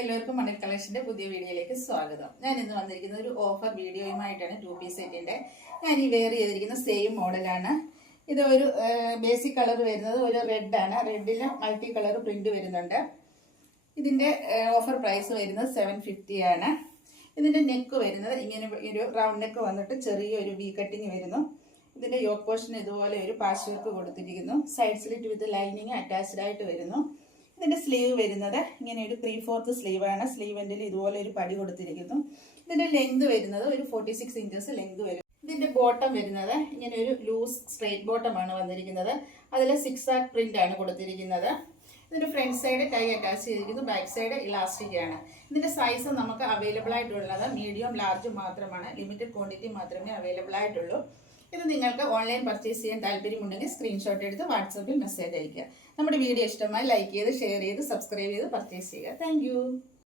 എല്ലാവർക്കും മണൽ കളക്ഷന്റെ പുതിയ വീഡിയോയിലേക്ക് സ്വാഗതം. ഞാൻ ഇന്ന് വന്നിരിക്കുന്ന ഒരു ഓഫർ വീഡിയോയുമായിട്ടാണ്. 2 പീസ് സെറ്റിന്റെ ഞാൻ ഈ വെയർ ചെയ്തിരിക്കുന്ന സെയിം മോഡലാണ്. ഇത് ഒരു ബേസിക് കളർ വരുന്നത് ഒരു റെഡ് ആണ്. റെഡിൽ മൾട്ടി കളർ പ്രിന്റ് വരുന്നുണ്ട്. ഇതിന്റെ ഓഫർ പ്രൈസ് വരുന്നത് 750 ആണ്. ഇതിന്റെ നെക്ക് വരുന്നത് ഇങ്ങനെ ഒരു റൗണ്ട് നെക്ക് വന്നിട്ട് ചെറിയൊരു വി കട്ടിങ് വരുന്നു. ഇതിന്റെ യോക്ക് പോർഷൻ ഇതുപോലെ ഒരു പാച്ച് വർക്ക് കൊടുത്തിരിക്കുന്നു. Side slit with lining attached ആയിട്ട് വരുന്നു. ഇതിന്റെ സ്ലീവ് വരുന്നത് ഇങ്ങനെ ഒരു 3/4 സ്ലീവ് ആണ്. സ്ലീവിന്റെ ഇതുപോലെ ഒരു പടി കൊടുത്തിരിക്കുന്നു. ഇതിന്റെ ലെങ്ത് വരുന്നത് ഒരു 46 ഇഞ്ചസ് ലെങ്ത് വരും. ഇതിന്റെ ബോട്ടം വരുന്നത് ഇങ്ങനെ ഒരു ലൂസ് സ്ട്രെയിറ്റ് ബോട്ടം ആണ് വന്നിരിക്കുന്നത്. അതിൽ 6 ആർട്ട് പ്രിന്റ് ആണ് കൊടുത്തിരിക്കുന്നത്. ഇതിന്റെ ഫ്രണ്ട് സൈഡ് ടൈ അറ്റാച്ച് ചെയ്തിരിക്കുന്നു. ബാക്ക് സൈഡ് ഇലാസ്റ്റിക് ആണ്. ഇതിന്റെ സൈസ് നമുക്ക് അവൈലബിൾ ആയിട്ടുള്ളത് മീഡിയം ലാർജ് മാത്രമാണ്. ലിമിറ്റഡ് ക്വാണ്ടിറ്റി മാത്രമേ അവൈലബിൾ ആയിട്ടുള്ളൂ. ഇത് നിങ്ങൾക്ക് ഓൺലൈൻ പർച്ചേസ് ചെയ്യാൻ താല്പര്യമുണ്ടെങ്കിൽ സ്ക്രീൻഷോട്ട് എടുത്ത് വാട്സാപ്പിൽ മെസ്സേജ് അയയ്ക്കുക. നമ്മുടെ വീഡിയോ ഇഷ്ടമായി ലൈക്ക് ചെയ്ത് ഷെയർ ചെയ്ത് സബ്സ്ക്രൈബ് ചെയ്ത് പർച്ചേസ് ചെയ്യുക. താങ്ക്